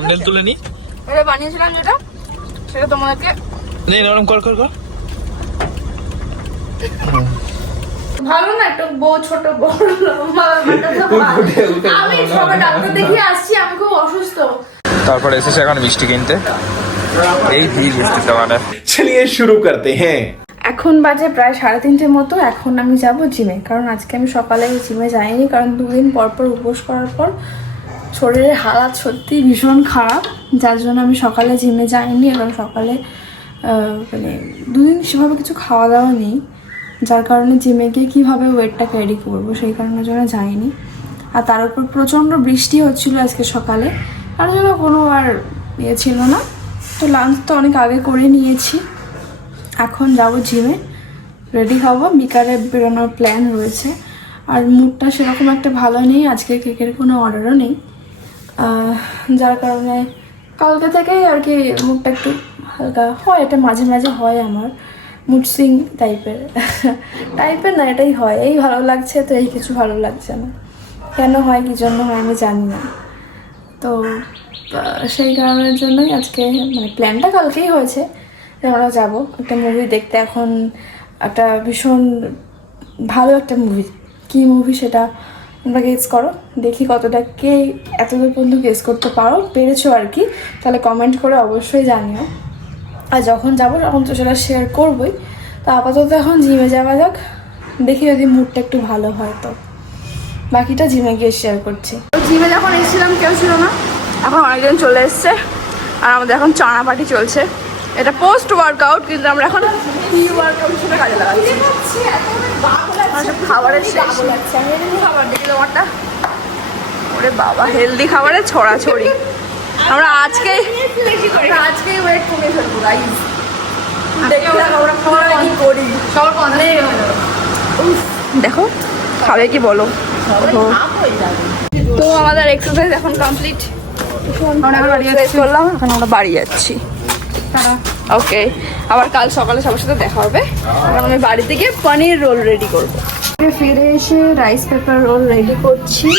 Thumbnail তুলে নি। এটা বানিয়েছিলাম যেটা, সেটা তোমাদেরকে নেই নরম কর কর কর। ভালো না একটু বউ ছোট বড় লম্বা আমি সবাই ডাক্তার দেখিয়ে আসছি, আমি খুব অসুস্থ। তারপরে এসেছে এখন মিষ্টি কিনতে, এই ভিড় মিষ্টির দোকানে। चलिए शुरू करते हैं। এখন বাজে প্রায় 3:30 মতো। এখন আমি যাব জিমে, কারণ আজকে আমি সকালে জিমে যাইনি, কারণ 2 দিন পর পর উপোস করার পর শরীরের হালাত সত্যি ভীষণ খারাপ, যার জন্য আমি সকালে জিমে যাইনি। এবং সকালে মানে 2 দিন সেভাবে কিছু খাওয়া দাওয়া নেই, যার কারণে জিমে গিয়ে কীভাবে ওয়েটটা ক্যারি করবো সেই কারণের জন্য যাইনি। আর তার উপর প্রচণ্ড বৃষ্টি হচ্ছিলো আজকে সকালে, তার জন্য কোনো আর ইয়ে ছিল না। তো লাঞ্চ তো অনেক আগে করে নিয়েছি। এখন যাব জিমে, রেডি হব, বিকালে বেরোনোর প্ল্যান রয়েছে। আর মুডটা সেরকম একটা ভালো নেই, আজকে কেকের কোনো অর্ডারও নেই, যার কারণে কালকে থেকেই আর কি মুডটা একটু হালকা হয়। এটা মাঝে মাঝে হয় আমার, মুড সুইং টাইপের না, এটাই হয়। এই ভালো লাগছে তো এই কিছু ভালো লাগছে না, কেন হয় কী জন্য হয় আমি জানি না। তো সেই কারণের জন্যই আজকে মানে প্ল্যানটা কালকেই হয়েছে যে আমরা যাবো একটা মুভি দেখতে। এখন একটা ভীষণ ভালো একটা মুভি, কী মুভি সেটা তোমরা গেস করো, দেখি কতটা কে এতদূর পর্যন্ত গেস করতে পেরেছো আর কি। তাহলে কমেন্ট করে অবশ্যই জানিও। আর যখন যাবো তখন তো সেটা শেয়ার করবোই। তো আপাতত এখন জিমে যাওয়া যাক, দেখি যদি মুডটা একটু ভালো হয় তো বাকিটা জিমে গিয়ে শেয়ার করছি। জিমে যখন এসেছিলাম কেউ ছিল না, এখন অনেকজন চলে এসছে। আর আমাদের এখন চানা পার্টি চলছে, এটা পোস্ট ওয়ার্কআউট, কিন্তু আমরা এখন প্রি ওয়ার্কআউট হিসেবে কাজে লাগাচ্ছি। খাবারের খাবার দেখি তোমারটা, ওরে বাবা হেলদি খাবারের ছড়াছড়ি। আমরা আজকেই ওয়েট কমিয়ে ফেলবো গাইস, দেখো খাবে কি বলো। তো আমাদের এক্সারসাইজ এখন কমপ্লিট করলাম, এখন আমরা বাড়ি যাচ্ছি। ওকে, আবার কাল সকালে সবার সাথে দেখা হবে। এখন আমি বাড়িতে গিয়ে পনির রোল রেডি করবো। ফিরে এসে রাইস পেপার রোল রেডি করছি,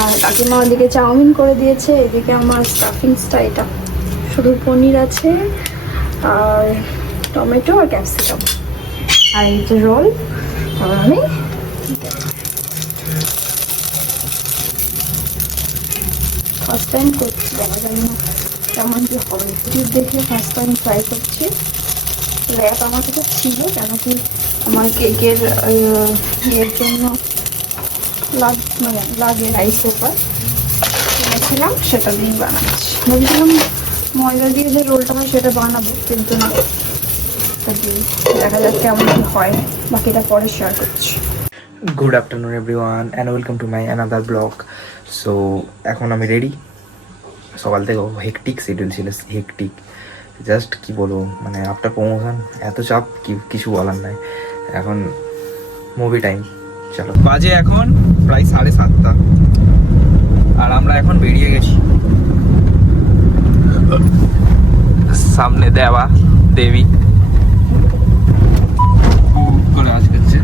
আর কাকিমা ওদিকে চাউমিন করে দিয়েছে, এদিকে আমার স্টাফিংসটা এটা শুধু পনির আছে আর টমেটো আর ক্যাপসিকাম, আর এই যে রোল। আমি ফার্স্ট টাইম করছি, দেখা যায় না কেমন কি হবে, ইউটিউব দেখে ফার্স্ট টাইম ট্রাই করছি। র্যাপ আমার কাছে ছিল, কেন কি আমার কেকের ইয়ের জন্য লাগে রাইস পেপার কিনেছিলাম, সেটা দিয়েই বানাচ্ছি। ভেবেছিলাম ময়দা দিয়ে যে রোলটা হয় সেটা বানাবো, কিন্তু না, দেখা যাক কেমন কি হয়, বাকিটা পরে শেয়ার করছি। Good afternoon everyone and welcome to my another blog. So এখন আমি রেডি। সকাল থেকে হেকটিক শিডিউল ছিল, হেকটিক জাস্ট কি বলবো, মানে আফটার প্রমোশন এত চাপ কিছু বলার নাই। এখন মুভি টাইম, চলো। বাজে এখন প্রায় 7:30, আর আমরা এখন বেরিয়ে গেছি। সামনে দেওয়া দেবী করে আজ করছে।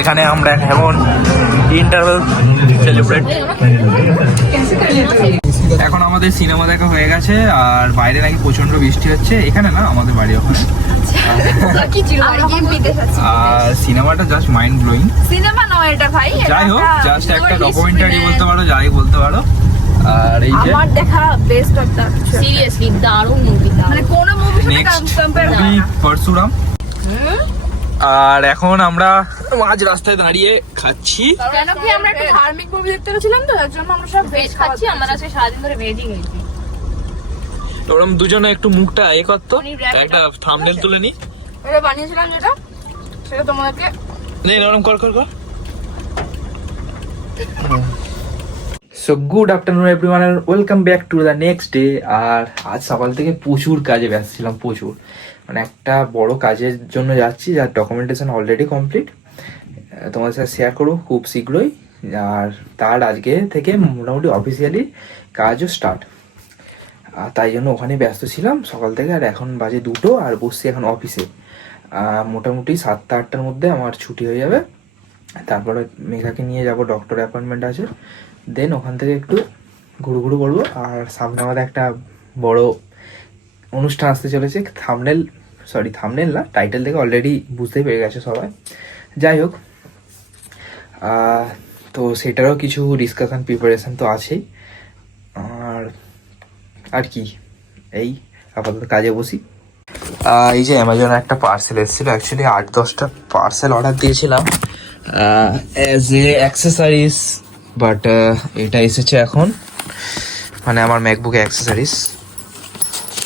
এখানে আমরা এখন ইন্টারভেল সেলিব্রেট। এখন আমাদের সিনেমা দেখা হয়ে গেছে, আর বাইরে নাকি প্রচন্ড বৃষ্টি হচ্ছে। এখানে না, আমাদের বাড়ি ওখানে। আর সিনেমাটা জাস্ট মাইন্ড ব্লোয়িং। সিনেমা নয় এটা ভাই, যাই হোক, জাস্ট একটা ডকুমেন্টারি বলতে পারো, যাই বলতে পারো। আর এই যে আমার দেখা বেস্ট অফ দ্য সিরিয়াসলি দারুণ মুভি, মানে কোন মুভির সাথে কম্পেয়ার করা না। পরশুরাম। আর এখন আমরা মাঝ রাস্তায় দাঁড়িয়ে খাচ্ছি, কেন কি আমরা একটা ধার্মিক মুভি দেখতে গেছিলাম, তো তার জন্য আমরা সব ভেজ খাচ্ছি। আমরা আজকে সারাদিন ধরে ভেজই খেয়েছি। ওরম দুজনে একটু মুখটা এ করতো, একটা থাম্বনেল তুলে নি। এটা বানিয়েছিলাম যেটা, সেটা তোমাদেরকে নেই নরম কর কর কর। So good afternoon everyone and welcome back to the next day. আর আজ সকাল থেকে প্রচুর কাজে ব্যস্ত ছিলাম, প্রচুর, মানে একটা বড় কাজের জন্য যাচ্ছি, যার ডকুমেন্টেশন অলরেডি কমপ্লিট, তোমাদের সাথে শেয়ার করবো খুব শীঘ্রই। আর তার আজকে থেকে মোটামুটি অফিসিয়ালি কাজও স্টার্ট, আর তাই জন্য ওখানে ব্যস্ত ছিলাম সকাল থেকে। আর এখন বাজে 2টো, আর বসছি এখন অফিসে। মোটামুটি 7টা-8টার মধ্যে আমার ছুটি হয়ে যাবে। তারপরে মেঘাকে নিয়ে যাব, ডক্টর অ্যাপয়েন্টমেন্ট আছে। দেন ওখান থেকে একটু ঘুরু করবো। আর সামনে আমাদের একটা বড় অনুষ্ঠান আসতে চলেছে। থামনেল না, টাইটেল থেকে অলরেডি বুঝতেই পেরে গেছে সবাই। যাই হোক, তো সেটারও কিছু ডিসকাশন প্রিপারেশন তো আছেই। আর কি, এই আপাতত কাজে বসি। এই যে অ্যামাজনে একটা পার্সেল এসেছিলো, অ্যাকচুয়ালি 8-10টা পার্সেল অর্ডার দিয়েছিলাম অ্যাজ এ অ্যাক্সেসারিজ, বাট এটা এসেছে এখন, মানে আমার ম্যাকবুকে অ্যাক্সেসারিজ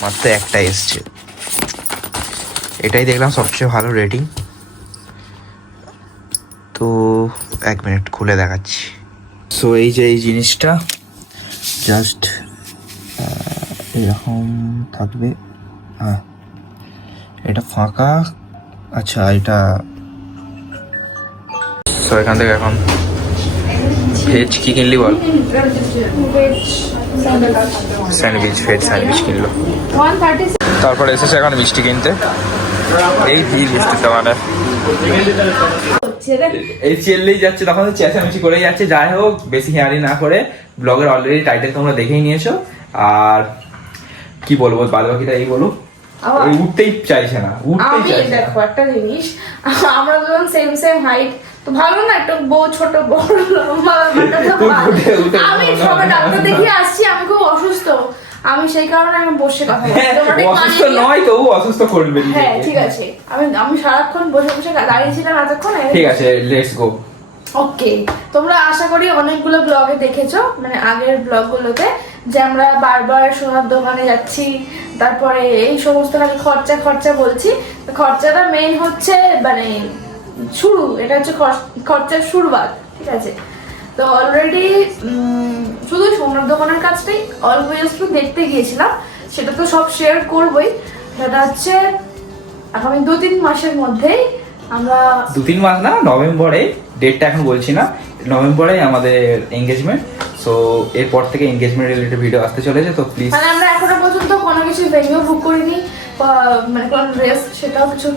মাত্র একটা এসছে। এটাই দেখলাম সবচেয়ে ভালো রেটিং। তো 1 মিনিট খুলে দেখাচ্ছি। সো এই যে এই জিনিসটা জাস্ট এরকম থাকবে। হ্যাঁ, এটা ফাঁকা। আচ্ছা, এটা সো এখান থেকে এখন ভেজ কি কিনলি বল? স্যান্ডউইচ, ভেজ স্যান্ডউইচ কিনলো। তারপরে এসেছে এখন মিষ্টি কিনতে। এই ভিড় মিষ্টিতে মানে এই চেল্লেই যাচ্ছে, তখন চেঁচামেচি করেই যাচ্ছে। যাই হোক, বেশি হেয়ারি না করে, ব্লগের অলরেডি টাইটেল তোমরা দেখেই নিয়েছো। আর কি বলবো, বাদ বাকিটা এই বলো। এই উঠতেই চাইছে না, উঠতেই চাইছে না। দেখো একটা জিনিস, আমরা যখন সেম হাইট, তো ভালো না একটা বউ ছোট বড় লম্বা আমি সবাই ডাক্তার দেখিয়ে আসছি, আমি খুব অসুস্থ, আমি সেই কারণে আমি বসে কথা বলছি। অসুস্থ নয় তো, অসুস্থ করবে। হ্যাঁ ঠিক আছে, আমি সারাক্ষণ বসে দাঁড়িয়েছিলাম এতক্ষণ। ঠিক আছে, লেটস গো। ওকে, তোমরা আশা করি অনেকগুলো ব্লগে দেখেছো, মানে আগের ব্লগগুলোতে, যে আমরা বারবার সোনার দোকানে যাচ্ছি, তারপরে এই সমস্ত খালি খরচা বলছি। খরচাটা মেইন হচ্ছে মানে শুরু, এটা হচ্ছে খরচার শুরুয়াত, ঠিক আছে। তো অলরেডি শুধু সোনার দোকানের কাজটাই অল্প একটু দেখতে গিয়েছিলাম, সেটা তো সব শেয়ার করবোই। সেটা হচ্ছে আগামী 2-3 মাসের মধ্যেই আমরা, 2-3 মাস না, নভেম্বরে, ডেটটা এখন বলছি না, নভেম্বরে আমাদের এঙ্গেজমেন্ট। সো এরপর থেকে এঙ্গেজমেন্ট রিলেটেড ভিডিও আসতে চলেছে। তো প্লিজ, মানে আমরা এখনো পর্যন্ত কোনো কিছু ভেন্যু বুক করিনি, মানে কোনো ড্রেস সেটাও কিছু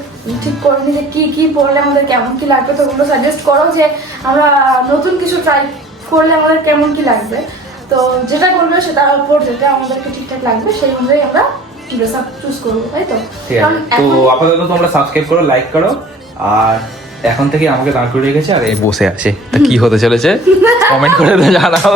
ঠিক করিনি, যে কি কি পরলে আমাদের কেমন কি লাগবে। তো তোমরা সাজেস্ট করো যে আমরা নতুন কিছু ট্রাই করলে আমাদের কেমন কি লাগবে। তো যেটা বলবে সেটার উপর যেটা আমাদেরকে ঠিকঠাক লাগবে সেই অনুযায়ী আমরা ড্রেস আপ চুজ করবো, তাই তো? ঠিক আছে। তো আপাতত তোমরা সাবস্ক্রাইব করো, লাইক করো। আর এখন থেকে আমাকে দাঁড় করে রেখেছে আর এই বসে আছে, তা কি হতে চলেছে কমেন্ট করে জানাও।